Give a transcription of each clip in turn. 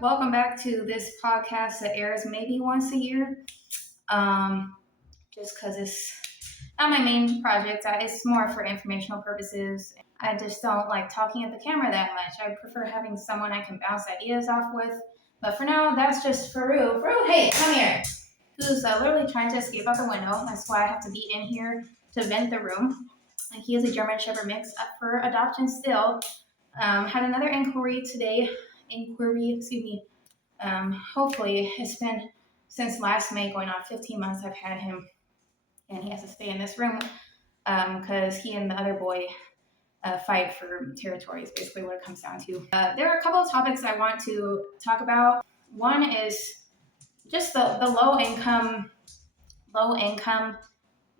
welcome back to this podcast that airs maybe once a year. Just because it's not my main project, it's more for informational purposes. I just don't like talking at the camera that much. I prefer having someone I can bounce ideas off with. But for now, that's just Faru. Faru, hey, come here. Who's literally trying to escape out the window. That's why I have to be in here to vent the room. And he is a German Shepherd mix up for adoption still. Had another inquiry today. Hopefully, it's been since last May, going on 15 months I've had him, and he has to stay in this room because he and the other boy fight for territory is basically what it comes down to. There are a couple of topics I want to talk about. One is just the low income,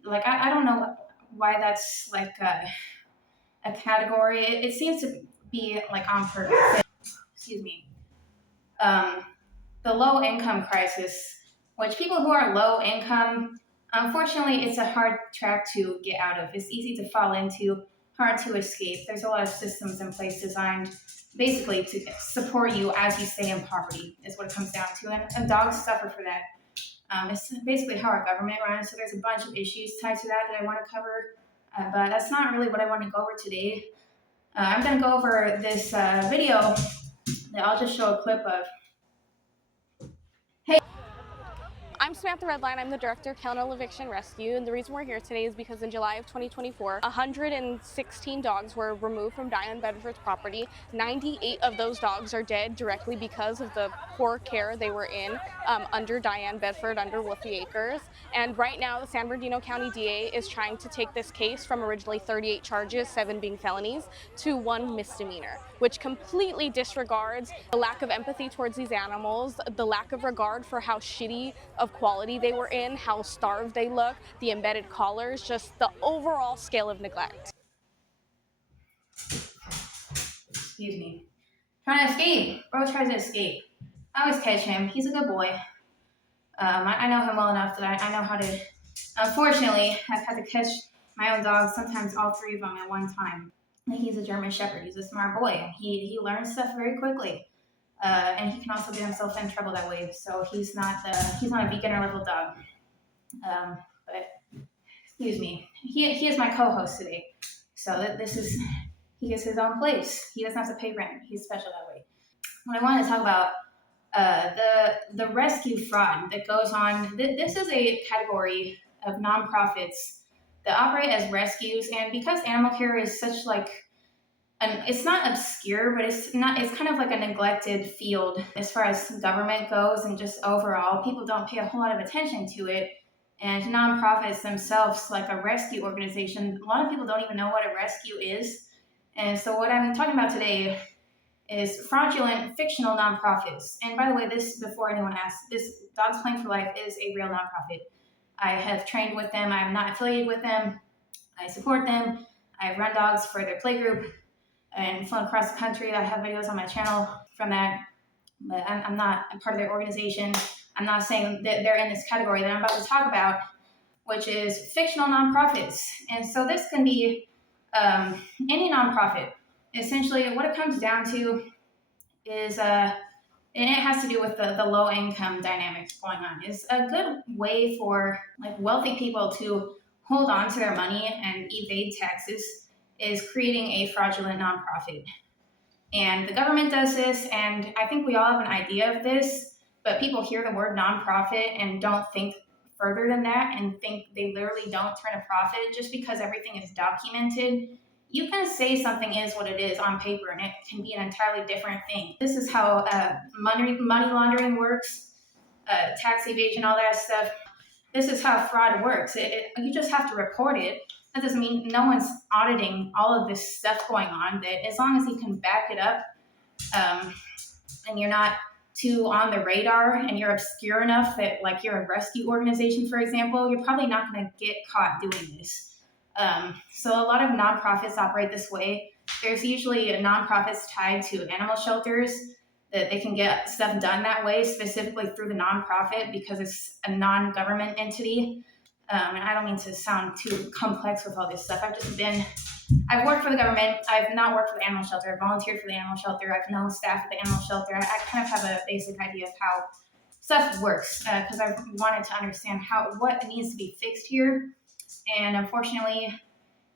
like I don't know why that's like a category. It seems to be like on purpose. Excuse me. The low income crisis, which people who are low income, unfortunately, it's a hard track to get out of. It's easy to fall into, hard to escape. There's a lot of systems in place designed basically to support you as you stay in poverty, is what it comes down to. And dogs suffer for that. It's basically how our government runs. So there's a bunch of issues tied to that I want to cover. But that's not really what I want to go over today. I'm going to go over this video that I'll just show a clip of. I'm Samantha Redline. I'm the director of Kennel Eviction Rescue, and the reason we're here today is because in July of 2024, 116 dogs were removed from Diane Bedford's property. 98 of those dogs are dead directly because of the poor care they were in under Diane Bedford, under Wolfie Acres. And right now, the San Bernardino County DA is trying to take this case from originally 38 charges, 7 being felonies, to 1 misdemeanor, which completely disregards the lack of empathy towards these animals, the lack of regard for how shitty of quality they were in, how starved they look, the embedded collars, just the overall scale of neglect. Excuse me. Trying to escape. Bro tries to escape. I always catch him. He's a good boy. I know him well enough that I know how to... Unfortunately, I've had to catch my own dogs, sometimes all 3 of them at one time. He's a German Shepherd. He's a smart boy. He learns stuff very quickly. And he can also get himself in trouble that way. So he's not a beginner level dog. But excuse me, he is my co-host today. So he gets his own place. He doesn't have to pay rent. He's special that way. What I wanted to talk about the rescue fraud that goes on. This is a category of nonprofits that operate as rescues, and because animal care is such like it's not obscure, but it's kind of like a neglected field as far as government goes, and just overall, people don't pay a whole lot of attention to it. And nonprofits themselves, like a rescue organization, a lot of people don't even know what a rescue is. And so what I'm talking about today is fraudulent, fictional nonprofits. And by the way, this, before anyone asks, this Dogs Playing for Life is a real nonprofit. I have trained with them. I'm not affiliated with them. I support them. I run dogs for their playgroup and flown across the country. I have videos on my channel from that, but I'm not a part of their organization. I'm not saying that they're in this category that I'm about to talk about, which is fictional nonprofits. And so this can be any nonprofit. Essentially, what it comes down to is, and it has to do with the low income dynamics going on, is a good way for like wealthy people to hold on to their money and evade taxes is creating a fraudulent nonprofit. And the government does this, and I think we all have an idea of this, but people hear the word nonprofit and don't think further than that and think they literally don't turn a profit just because everything is documented. You can say something is what it is on paper, and it can be an entirely different thing. This is how money laundering works, tax evasion, all that stuff. This is how fraud works. You just have to report it. That doesn't mean no one's auditing all of this stuff going on. That as long as you can back it up, and you're not too on the radar, and you're obscure enough that, like, you're a rescue organization, for example, you're probably not going to get caught doing this. So a lot of nonprofits operate this way. There's usually nonprofits tied to animal shelters that they can get stuff done that way, specifically through the nonprofit because it's a non-government entity. And I don't mean to sound too complex with all this stuff. I've worked for the government. I've not worked for the animal shelter. I've volunteered for the animal shelter. I've known staff at the animal shelter. I kind of have a basic idea of how stuff works because I wanted to understand what needs to be fixed here. And unfortunately,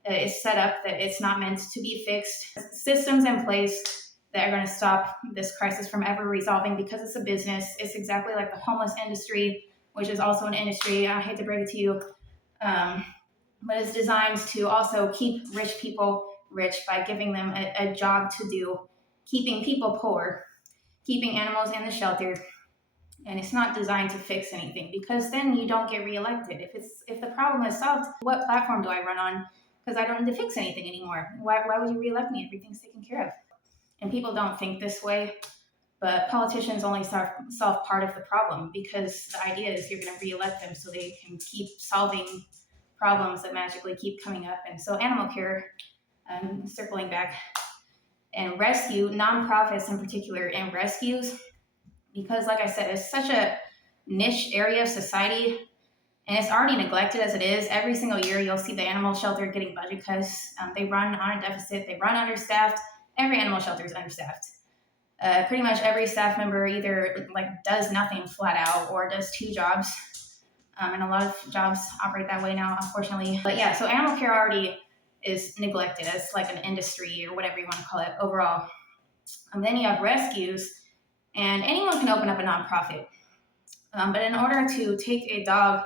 it's set up that it's not meant to be fixed. Systems in place that are going to stop this crisis from ever resolving because it's a business. It's exactly like the homeless industry, which is also an industry. I hate to break it to you. But it's designed to also keep rich people rich by giving them a job to do, keeping people poor, keeping animals in the shelter. And it's not designed to fix anything because then you don't get reelected. If the problem is solved, what platform do I run on? Because I don't need to fix anything anymore. Why would you reelect me? Everything's taken care of. And people don't think this way, but politicians only solve part of the problem because the idea is you're going to reelect them so they can keep solving problems that magically keep coming up. And so animal care, circling back, and rescue, nonprofits in particular, and rescues, because like I said, it's such a niche area of society and it's already neglected as it is. Every single year you'll see the animal shelter getting budget cuts. They run on a deficit, they run understaffed. Every animal shelter is understaffed. Pretty much every staff member either does nothing flat out or does two jobs. And a lot of jobs operate that way now, unfortunately. But yeah, so animal care already is neglected as like an industry or whatever you want to call it overall. And then you have rescues, and anyone can open up a nonprofit. But in order to take a dog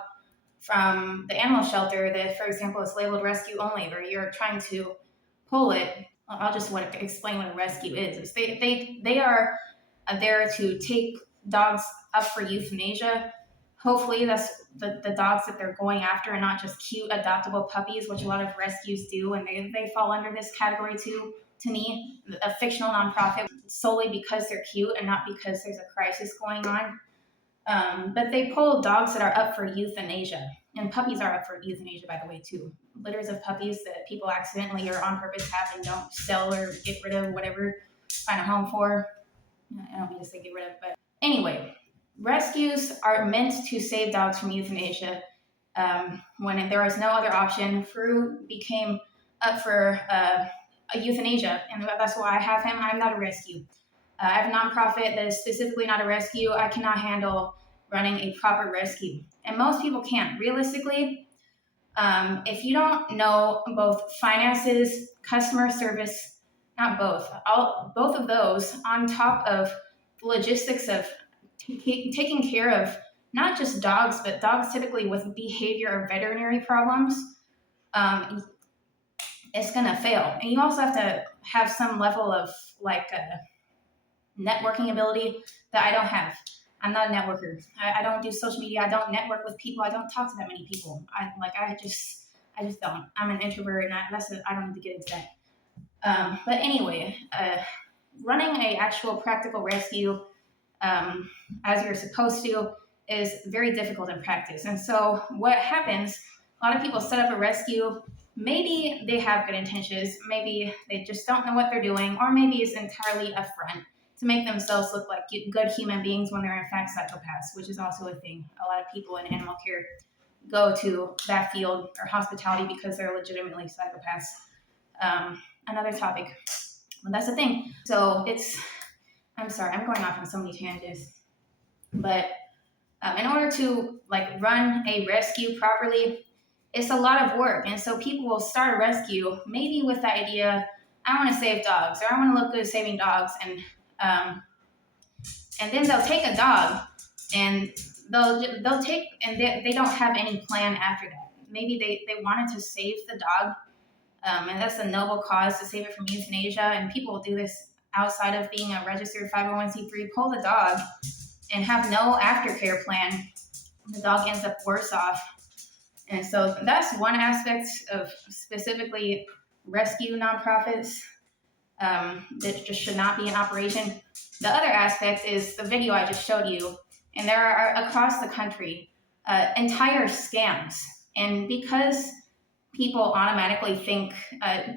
from the animal shelter that, for example, is labeled rescue only, where you're trying to pull it, I'll just explain what a rescue is. They are there to take dogs up for euthanasia. Hopefully that's the dogs that they're going after and not just cute adoptable puppies, which a lot of rescues do, and they fall under this category too, to me, a fictional nonprofit, solely because they're cute and not because there's a crisis going on. But they pull dogs that are up for euthanasia, and puppies are up for euthanasia, by the way, too. Litters of puppies that people accidentally or on purpose have and don't sell or get rid of, whatever, find a home for. I don't mean to say get rid of, but anyway. Rescues are meant to save dogs from euthanasia. When there was no other option, Fru became up for a euthanasia, and that's why I have him. I'm not a rescue. I have a nonprofit that is specifically not a rescue. I cannot handle running a proper rescue, and most people can't. Realistically, if you don't know both finances, customer service, not both, both of those on top of the logistics of taking care of not just dogs, but dogs typically with behavior or veterinary problems, it's going to fail. And you also have to have some level of networking ability that I don't have. I'm not a networker. I don't do social media. I don't network with people. I don't talk to that many people. I just don't. I'm an introvert, and I don't need to get into that. But anyway, running an actual practical rescue as you're supposed to is very difficult in practice. And so what happens, a lot of people set up a rescue. Maybe they have good intentions. Maybe they just don't know what they're doing, or maybe it's entirely a front to make themselves look like good human beings when they're in fact psychopaths, which is also a thing. A lot of people in animal care go to that field or hospitality because they're legitimately psychopaths. Another topic. Well, that's the thing. So I'm sorry, I'm going off on so many tangents. But in order to run a rescue properly, it's a lot of work. And so people will start a rescue maybe with the idea, I want to save dogs, or I want to look good saving dogs. And then they'll take a dog and they'll take, and they don't have any plan after that. Maybe they wanted to save the dog, and that's a noble cause to save it from euthanasia. And people will do this outside of being a registered 501c3, pull the dog and have no aftercare plan. The dog ends up worse off. And so that's one aspect of specifically rescue nonprofits that just should not be in operation. The other aspect is the video I just showed you. And there are across the country entire scams. And because people automatically think,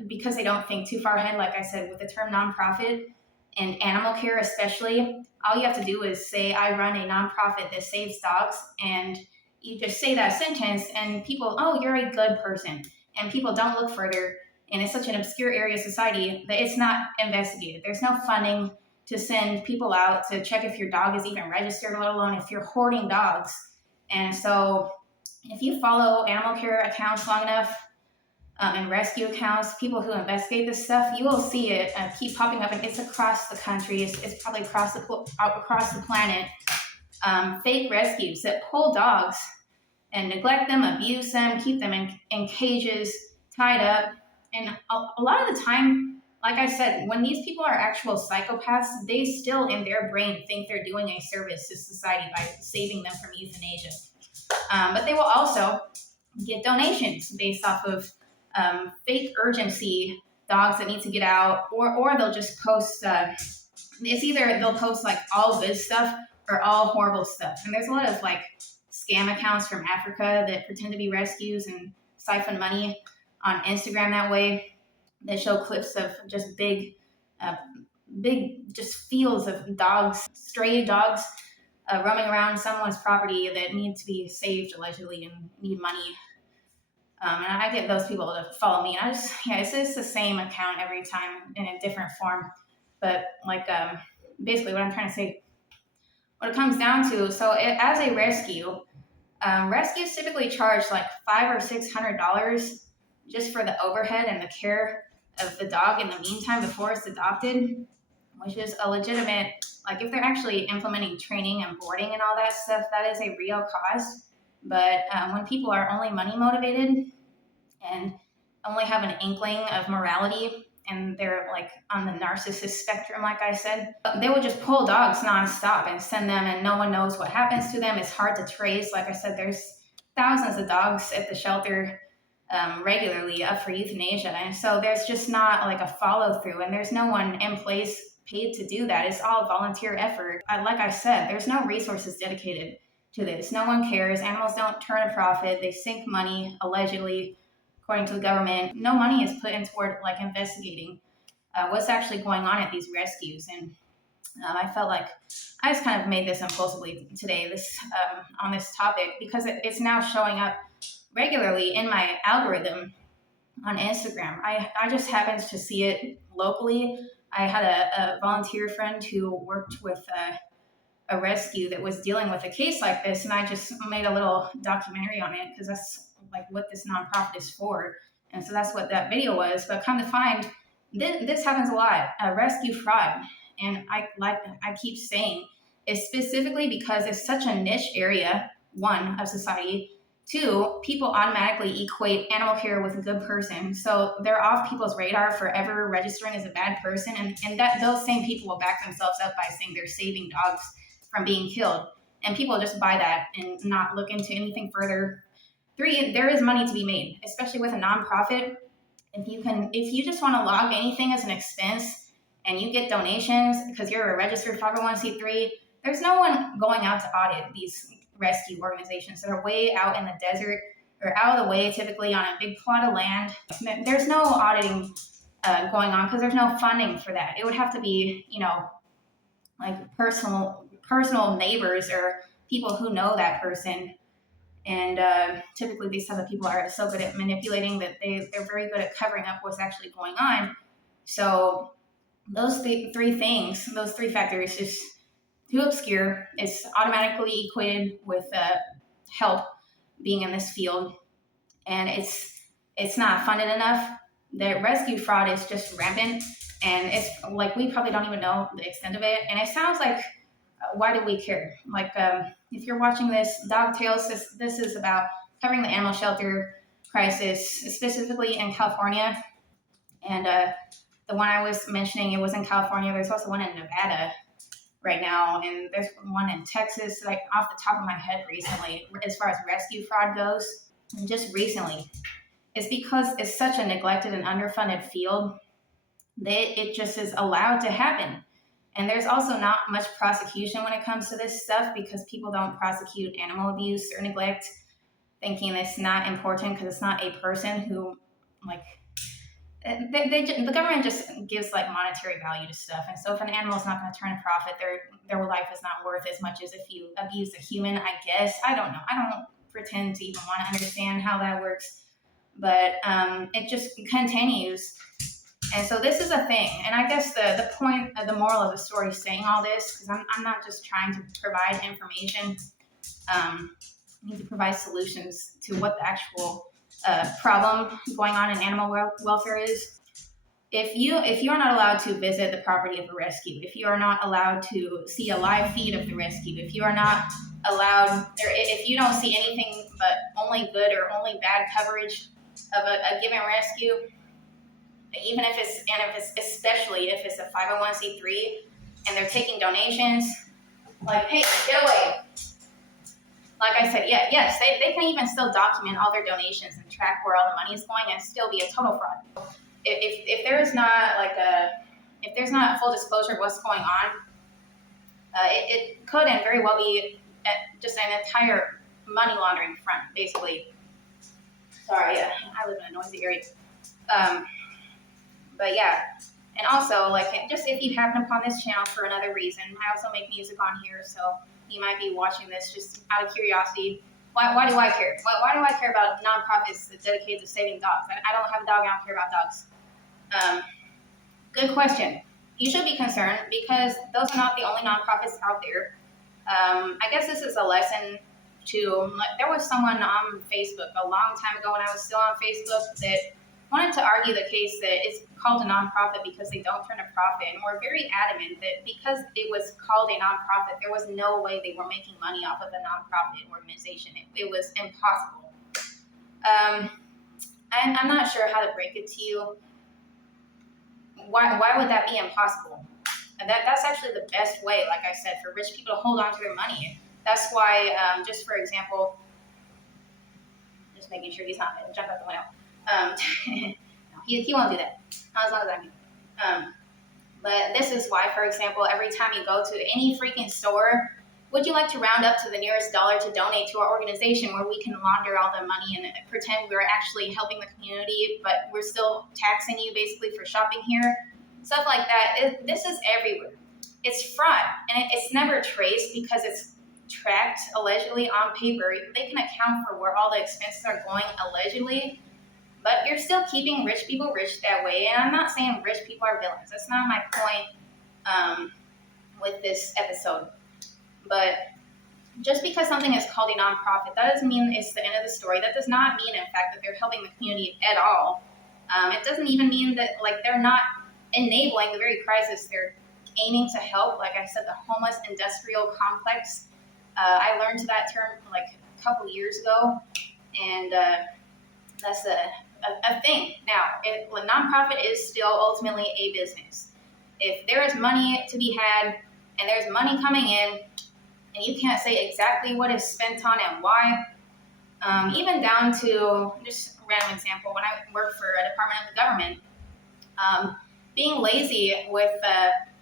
because they don't think too far ahead, like I said, with the term nonprofit and animal care especially, all you have to do is say, I run a nonprofit that saves dogs, and you just say that sentence and people, oh, you're a good person. And people don't look further. And it's such an obscure area of society that it's not investigated. There's no funding to send people out to check if your dog is even registered, let alone if you're hoarding dogs. And so if you follow animal care accounts long enough, and rescue accounts, people who investigate this stuff, you will see it keep popping up, and it's across the country. It's probably across the planet. Fake rescues that pull dogs and neglect them, abuse them, keep them in cages, tied up. And a lot of the time, like I said, when these people are actual psychopaths, they still in their brain think they're doing a service to society by saving them from euthanasia. But they will also get donations based off of fake urgency, dogs that need to get out, or they'll just post, it's either they'll post like all good stuff or all horrible stuff. And there's a lot of like scam accounts from Africa that pretend to be rescues and siphon money on Instagram that way. They show clips of just big just fields of dogs, stray dogs, roaming around someone's property that need to be saved allegedly and need money. And I get those people to follow me, and it's the same account every time in a different form. But like, basically what I'm trying to say, what it comes down to, so as a rescue, rescues typically charge like $500 or $600 just for the overhead and the care of the dog in the meantime before it's adopted, which is a legitimate, like if they're actually implementing training and boarding and all that stuff, that is a real cost. But when people are only money motivated and only have an inkling of morality, and they're like on the narcissist spectrum, like I said, they will just pull dogs nonstop and send them, and no one knows what happens to them. It's hard to trace. Like I said, there's thousands of dogs at the shelter regularly up for euthanasia. And so there's just not like a follow through, and there's no one in place paid to do that. It's all volunteer effort. Like I said, there's no resources dedicated to this. No one cares. Animals don't turn a profit. They sink money, allegedly, according to the government. No money is put in toward like investigating what's actually going on at these rescues. And I felt like I just kind of made this impulsively today, on this topic, because it's now showing up regularly in my algorithm on Instagram. I just happened to see it locally. I had a volunteer friend who worked with a rescue that was dealing with a case like this, and I just made a little documentary on it because that's like what this nonprofit is for. And so that's what that video was. But come to find, this happens a lot, rescue fraud. And I keep saying, it's specifically because it's such a niche area, one, of society. Two, people automatically equate animal care with a good person. So they're off people's radar forever registering as a bad person. And that those same people will back themselves up by saying they're saving dogs from being killed. And people just buy that and not look into anything further. Three, there is money to be made, especially with a nonprofit. If you just want to log anything as an expense and you get donations because you're a registered 501c3, there's no one going out to audit these rescue organizations that are way out in the desert or out of the way, typically on a big plot of land. There's no auditing going on because there's no funding for that. It would have to be, like personal neighbors or people who know that person. And typically these type of people are so good at manipulating that they're very good at covering up what's actually going on. So those three things, those three factors, is too obscure. It's automatically equated with help being in this field, and it's not funded enough. The rescue fraud is just rampant, and it's like we probably don't even know the extent of it. And it sounds like, why do we care? Like, if you're watching this, Dog Tales, this is about covering the animal shelter crisis, specifically in California. And the one I was mentioning, it was in California. There's also one in Nevada right now, and there's one in Texas, like off the top of my head recently, as far as rescue fraud goes. And just recently, it's because it's such a neglected and underfunded field that it just is allowed to happen. And there's also not much prosecution when it comes to this stuff because people don't prosecute animal abuse or neglect, thinking it's not important because it's not a person who, like, the government just gives like monetary value to stuff. And so if an animal is not going to turn a profit, their life is not worth as much as if you abuse a human, I guess. I don't know. I don't pretend to even want to understand how that works, but it just continues. And so this is a thing. And I guess the point of the moral of the story saying all this, because I'm not just trying to provide information, I need to provide solutions to what the actual problem going on in animal welfare is. If you're not allowed to visit the property of a rescue, if you are not allowed to see a live feed of the rescue, if you are not allowed, or if you don't see anything but only good or only bad coverage of a given rescue, even if it's especially if it's a 501c3 and they're taking donations, like, hey, get away. Like I said, yes, they can even still document all their donations and track where all the money is going and still be a total fraud. If there is not if there's not a full disclosure of what's going on, it could and very well be just an entire money laundering front, basically. Sorry, I live in a noisy area. But yeah, and also, like, just if you happen upon this channel for another reason, I also make music on here, so you might be watching this just out of curiosity. Why do I care? Why do I care about nonprofits that dedicated to saving dogs? I don't have a dog, I don't care about dogs. Good question. You should be concerned because those are not the only nonprofits out there. I guess this is a lesson to, there was someone on Facebook a long time ago when I was still on Facebook that wanted to argue the case that it's called a nonprofit because they don't turn a profit, and we're very adamant that because it was called a nonprofit, there was no way they were making money off of a nonprofit organization. It was impossible. I'm not sure how to break it to you. Why would that be impossible? And that's actually the best way, like I said, for rich people to hold on to their money. That's why, just for example, just making sure he's not going to jump out the window. No, he won't do that, not as long as I do. But this is why, for example, every time you go to any freaking store, would you like to round up to the nearest dollar to donate to our organization where we can launder all the money and pretend we're actually helping the community, but we're still taxing you basically for shopping here? Stuff like that. This is everywhere. It's fraud, and it's never traced because it's tracked allegedly on paper. They can account for where all the expenses are going allegedly, but you're still keeping rich people rich that way. And I'm not saying rich people are villains. That's not my point with this episode. But just because something is called a nonprofit, that doesn't mean it's the end of the story. That does not mean, in fact, that they're helping the community at all. It doesn't even mean that, like, they're not enabling the very crisis they're aiming to help. Like I said, the homeless industrial complex. I learned that term like a couple years ago, and that's a thing. Now, a nonprofit is still ultimately a business. If there is money to be had and there's money coming in, and you can't say exactly what is spent on and why, even down to just a random example, when I worked for a department of the government, being lazy with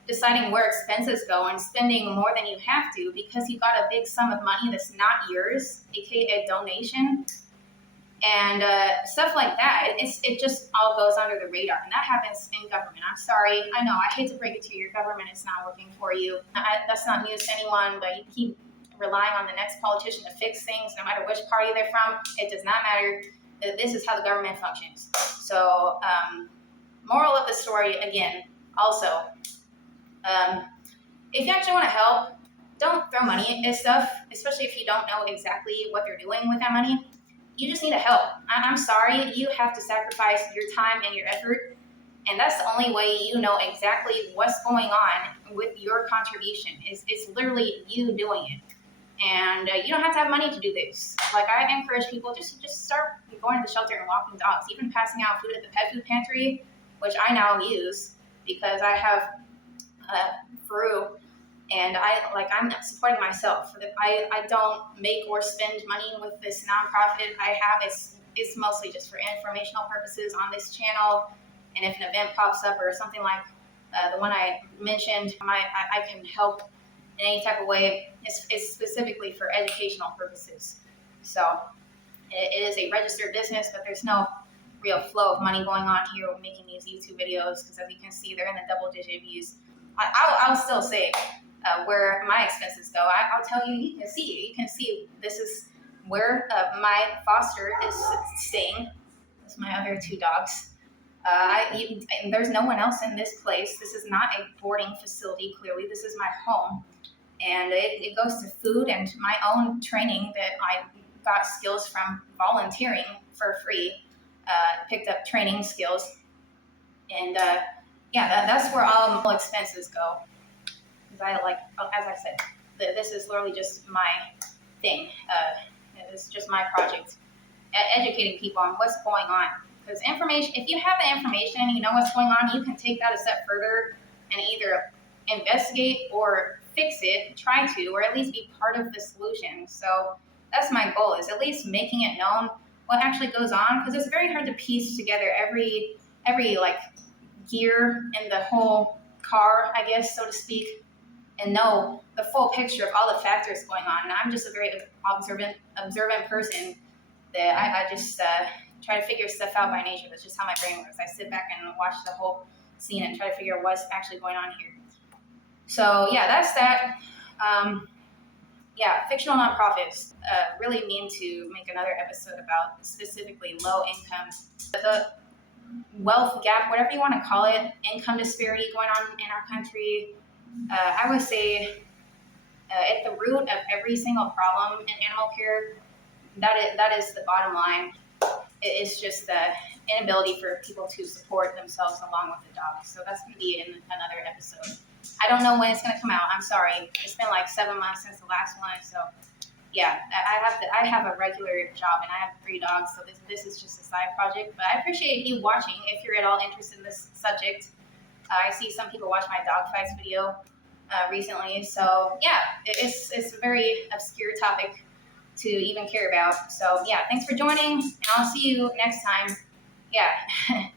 deciding where expenses go and spending more than you have to because you got a big sum of money that's not yours, aka a donation, and stuff like that. It just all goes under the radar, and that happens in government. I'm sorry, I know, I hate to break it to you, your government is not working for you. That's not news to anyone, but you keep relying on the next politician to fix things, no matter which party they're from. It does not matter. This is how the government functions. So, moral of the story, again, also, if you actually want to help, don't throw money at stuff, especially if you don't know exactly what they're doing with that money. You just need to help. I'm sorry, you have to sacrifice your time and your effort, and that's the only way you know exactly what's going on with your contribution. It's literally you doing it. And you don't have to have money to do this. Like, I encourage people just start going to the shelter and walking dogs, even passing out food at the pet food pantry, which I now use because I have Peru, and I'm supporting myself. I don't make or spend money with this nonprofit I have. It's mostly just for informational purposes on this channel, and if an event pops up or something like the one I mentioned, I can help in any type of way. It's specifically for educational purposes. So it is a registered business, but there's no real flow of money going on here with making these YouTube videos, because as you can see, they're in the double-digit views. I'll still say where my expenses go. I'll tell you, you can see this is where my foster is staying. That's my other two dogs. There's no one else in this place. This is not a boarding facility, clearly. This is my home. And it goes to food and my own training that I got skills from volunteering for free. Picked up training skills. And that's where all expenses go. Because as I said, this is literally just my thing. It's just my project. Educating people on what's going on. Because information, if you have the information and you know what's going on, you can take that a step further and either investigate or fix it, try to, or at least be part of the solution. So that's my goal, is at least making it known what actually goes on, because it's very hard to piece together every like gear in the whole car, I guess, so to speak, and know the full picture of all the factors going on. And I'm just a very observant person that I just try to figure stuff out by nature. That's just how my brain works. I sit back and watch the whole scene and try to figure out what's actually going on here. So yeah, that's that. Fictional nonprofits really mean to make another episode about specifically low income, the wealth gap, whatever you want to call it, income disparity going on in our country. I would say at the root of every single problem in animal care, that is the bottom line. It's just the inability for people to support themselves along with the dogs. So that's going to be in another episode. I don't know when it's going to come out. I'm sorry. It's been like 7 months since the last one. So yeah, I have a regular job and I have 3 dogs. So this is just a side project. But I appreciate you watching if you're at all interested in this subject. I see some people watch my dog fights video recently. So yeah, it's a very obscure topic to even care about. So yeah, thanks for joining, and I'll see you next time. Yeah.